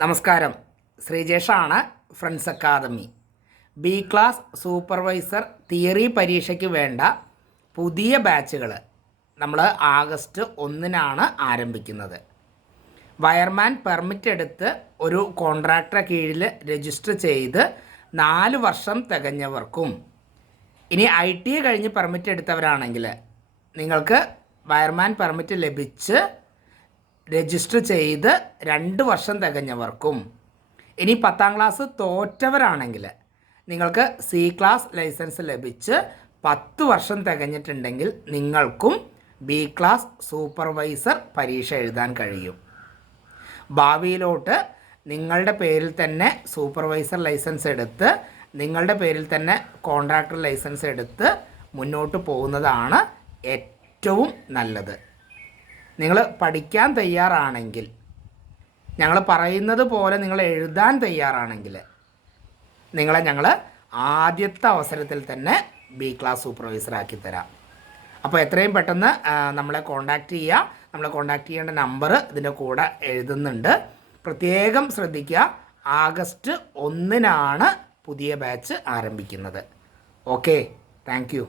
നമസ്കാരം, ശ്രീജേഷാണ്, friends academy. B class supervisor theory പരീക്ഷയ്ക്ക് വേണ്ട പുതിയ ബാച്ചുകൾ നമ്മൾ ആഗസ്റ്റ് 1-നാണ് ആരംഭിക്കുന്നത്. വയർമാൻ പെർമിറ്റ് എടുത്ത് ഒരു കോൺട്രാക്ടറെ കീഴിൽ രജിസ്റ്റർ ചെയ്ത് 4 വർഷം തികഞ്ഞവർക്കും, ഇനി ITI കഴിഞ്ഞ് പെർമിറ്റ് എടുത്തവരാണെങ്കിൽ നിങ്ങൾക്ക് വയർമാൻ പെർമിറ്റ് ലഭിച്ച് രജിസ്റ്റർ ചെയ്ത് 2 വർഷം തികഞ്ഞവർക്കും, ഇനി 10ാം ക്ലാസ് തോറ്റവരാണെങ്കിൽ നിങ്ങൾക്ക് C ക്ലാസ് ലൈസൻസ് ലഭിച്ച് 10 വർഷം തികഞ്ഞിട്ടുണ്ടെങ്കിൽ നിങ്ങൾക്കും B ക്ലാസ് സൂപ്പർവൈസർ പരീക്ഷ എഴുതാൻ കഴിയും. ഭാവിയിലോട്ട് നിങ്ങളുടെ പേരിൽ തന്നെ സൂപ്പർവൈസർ ലൈസൻസ് എടുത്ത് നിങ്ങളുടെ പേരിൽ തന്നെ കോൺട്രാക്ടർ ലൈസൻസ് എടുത്ത് മുന്നോട്ട് പോകുന്നതാണ് ഏറ്റവും നല്ലത്. നിങ്ങൾ പഠിക്കാൻ തയ്യാറാണെങ്കിൽ, ഞങ്ങൾ പറയുന്നത് പോലെ നിങ്ങൾ എഴുതാൻ തയ്യാറാണെങ്കിൽ നിങ്ങളെ ഞങ്ങൾ ആദ്യത്തെ അവസരത്തിൽ തന്നെ B ക്ലാസ് സൂപ്പർവൈസറാക്കി തരാം. അപ്പോൾ എത്രയും പെട്ടെന്ന് നമ്മളെ കോൺടാക്റ്റ് ചെയ്യുക. നമ്മളെ കോൺടാക്റ്റ് ചെയ്യേണ്ട നമ്പർ ഇതിൻ്റെ കൂടെ എഴുതുന്നുണ്ട്. പ്രത്യേകം ശ്രദ്ധിക്കുക, ആഗസ്റ്റ് 1-നാണ് പുതിയ ബാച്ച് ആരംഭിക്കുന്നത്. Okay, thank you.